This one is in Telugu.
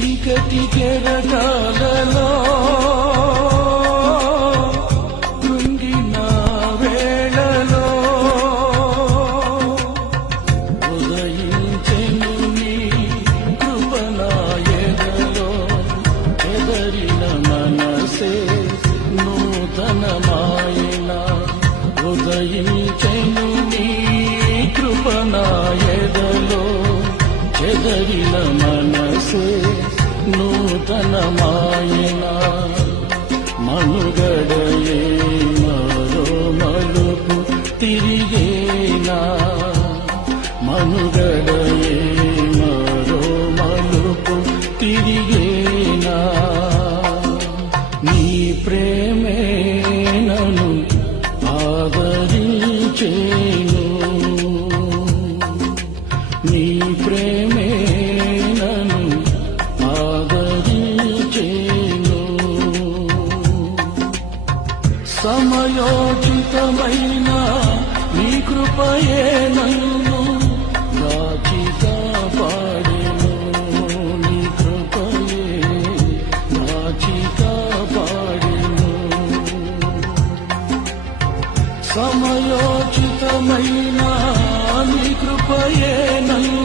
చీకటి కెరటాలలో కృంగిన వేళలో ఉదయించెను నీ కృప నా ఎదలో ఎదరిన మనసే నూతనమాయన ఉదయించెను నీ కృప నా ఎదలో చెదరిన మనసే నూతనమాయన మనుగడయే మరో మలుపు తిరిగేనా మనుగడయే మరో మలుపు తిరిగేనా నీ ప్రేమే నన్ను ఆదరించేను నీ ప్రేమే నన్ను ఆదరించేను సమయోచితమైన నీ కృపయే నన్ను కాచి కాపాడెను నీ కృపయే కాచి కాపాడెను సమయోచితమైన నీ కృపయే నన్ను